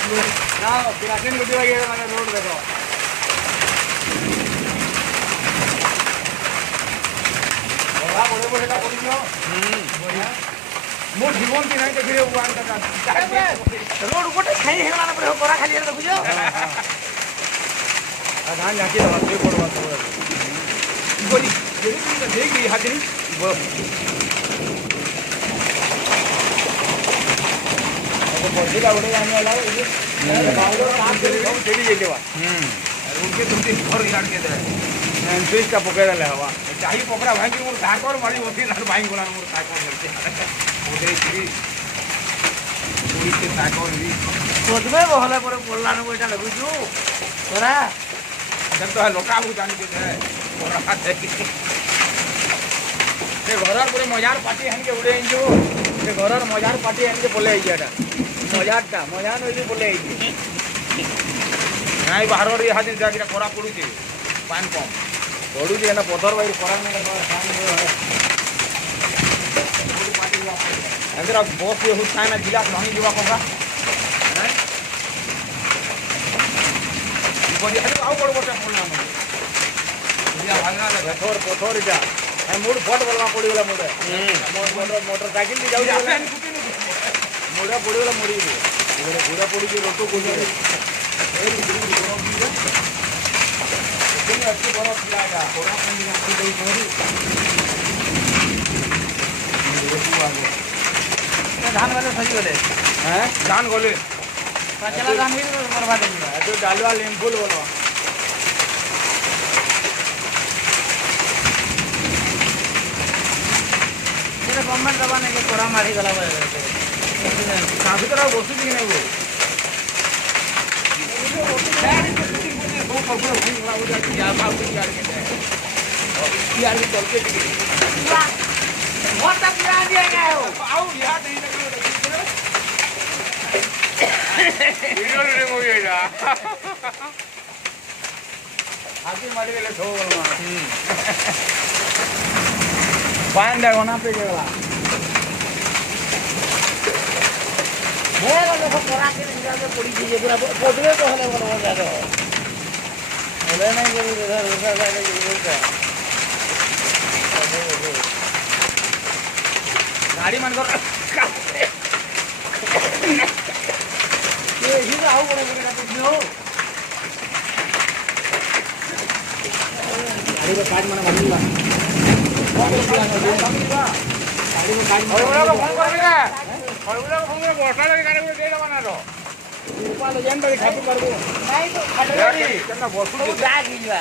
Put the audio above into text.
ना किरासन गुडी वगैरह माने रोड देखो बड़ा बड़े बड़े का बोलियो बढ़िया मोर जीवन की नहीं देखिरे उवान का रोड गोटे खाई हेला ना पड़े कोरा खाली देखु जो धान जाके दवा से पड़वा तो बोली ये तो देखी हाजरी बॉडी उड़े जाने वाला है ये बाउंडर काम करे सब चली जाइले बा उनके तुमके घर यार के दे स्विच का पकड़ ले हवा चाहिए पकड़ा भाई की मोर धाकर मारी होती ना भाई गोला मोर धाकर करते उधर गिरी पूरी के धाकर भी सोचबे बहले पर बोलला न कोइटा लगु छु तोरा जब तो लोका बु जान के है ओरा देखि से घरर पूरे मजार पार्टी हन के उड़े जो से घरर मजार पार्टी हन के बोले आइयाटा मजार नइली बोले आइ नाइ बाहर रे हाजिर जागिरा कोरा पडु छे पान कम पडु छे ना पथर बाई कोरा में अंदर बस ये हुता ना जिला नहीं जीवा कोका नहीं बड़ी हर आउ बड़ बटा बोलना हम या भागना लगा पथर इटा मूड फट बोलवा पड़ी वाला मूड मोटरसाइकिल भी जाऊ मुड़ा पड़ी वाला मुड़ी पूरा पड़ी के रोटो को नहीं अच्छी बड़ा खिलाएगा थोड़ा पानी का दही मोरी धान वाले सही बोले हैं धान बोले चला धान भी बर्बाद देंगे तो डालवा लेमफुल बोलो तेरे गवर्नमेंट दबाने के कोरा मारी गला बोले काफी तरह वस्तु भी नहीं वो यार बाप को यार कहते हैं यार भी चल के बहुत तक यार दिया गया हो आओ यार नहीं लगे वीडियो रे हो गया आगे मारी ले ठो बोलमा पान देखो ना पे गेला मेरा देखो कोरा के निकाल के पड़ी चीज पूरा पोटवे तो हले बोल जातो हले नहीं करी इधर जाके बोलता गाड़ी मन कर ये ही आओ बड़े बड़े का तुम हो गाड़ी का काट मना बंद ला गाड़ी को काट और लोग फोन कर के और लोग फोन में बोलता है गाड़ी को दे दो बना दो ऊपर ले जान बड़ी खाती कर दो नहीं तो खड़े कितना बसु जा गई बा